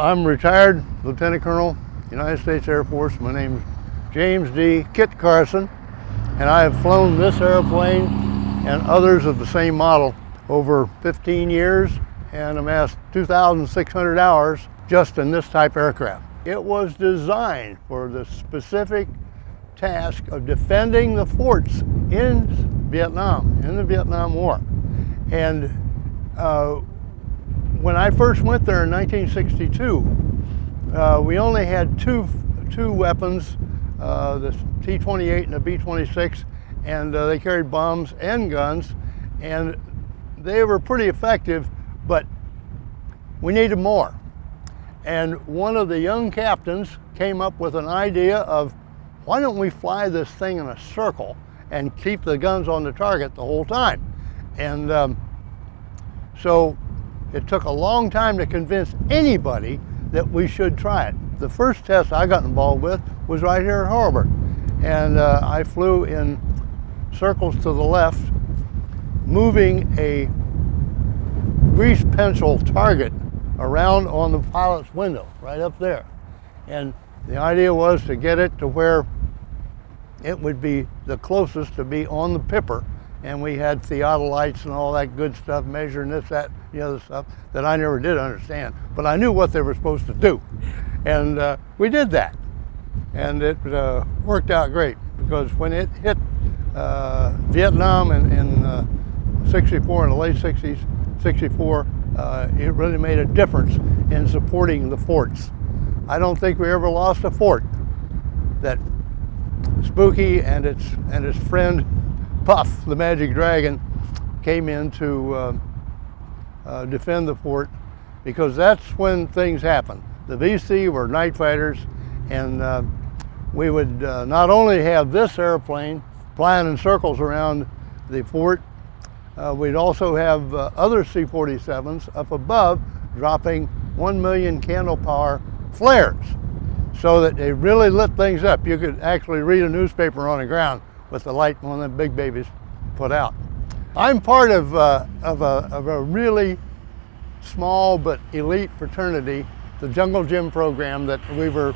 I'm retired Lieutenant Colonel, United States Air Force. My name's James D. Kit Carson, and I have flown this airplane and others of the same model over 15 years and amassed 2,600 hours just in this type aircraft. It was designed for the specific task of defending the forts in Vietnam, in the Vietnam War. And when I first went there in 1962, we only had two weapons, the T-28 and the B-26, and they carried bombs and guns, and they were pretty effective, but we needed more. And one of the young captains came up with an idea of, why don't we fly this thing in a circle and keep the guns on the target the whole time? And so it took a long time to convince anybody that we should try it. The first test I got involved with was right here at Hurlburt. And I flew in circles to the left, moving a grease pencil target around on the pilot's window, right up there. And the idea was to get it to where it would be the closest to be on the pipper. And we had theodolites and all that good stuff, measuring this, that, the other stuff that I never did understand. But I knew what they were supposed to do. And we did that. And it worked out great, because when it hit Vietnam in 64, in the late 60s, 64, it really made a difference in supporting the forts. I don't think we ever lost a fort that Spooky and its friend Puff, the Magic Dragon, came in to defend the fort, because that's when things happen. The VC were night fighters, and we would not only have this airplane flying in circles around the fort, we'd also have other C-47s up above dropping 1 million candle power flares, so that they really lit things up. You could actually read a newspaper on the ground with the light one of the big babies put out. I'm part of a really small but elite fraternity, the Jungle Gym program, that we were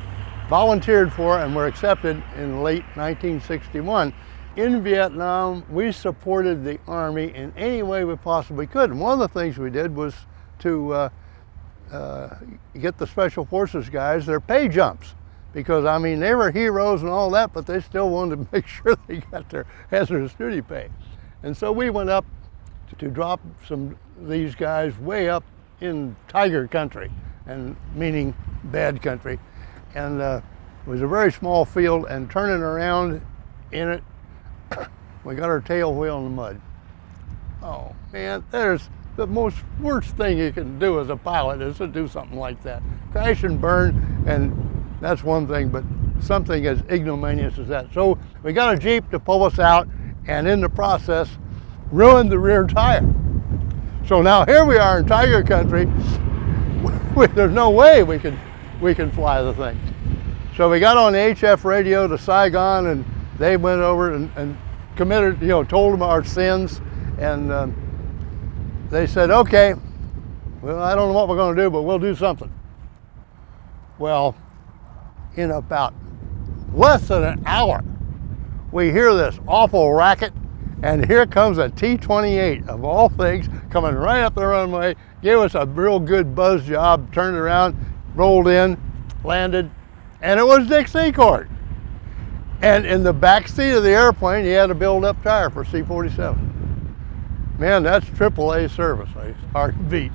volunteered for and were accepted in late 1961. In Vietnam, we supported the Army in any way we possibly could. And one of the things we did was to get the Special Forces guys their pay jumps. Because, I mean, they were heroes and all that, but they still wanted to make sure they got their hazardous duty pay. And so we went up to drop these guys way up in tiger country, and meaning bad country. And it was a very small field, and turning around in it, we got our tail wheel in the mud. Oh man, there's the worst thing you can do as a pilot is to do something like that. Crash and burn, and that's one thing, but something as ignominious as that. So we got a Jeep to pull us out, and in the process, ruined the rear tire. So now here we are in tiger country. There's no way we can fly the thing. So we got on the HF radio to Saigon, and they went over and committed, told them our sins, and they said, okay, well, I don't know what we're going to do, but we'll do something. Well, in about less than an hour, we hear this awful racket, and here comes a T-28 of all things coming right up the runway, gave us a real good buzz job, turned around, rolled in, landed, and it was Dick Secord. And in the back seat of the airplane, he had a build-up tire for C-47. Man, that's AAA service. It's hard to beat.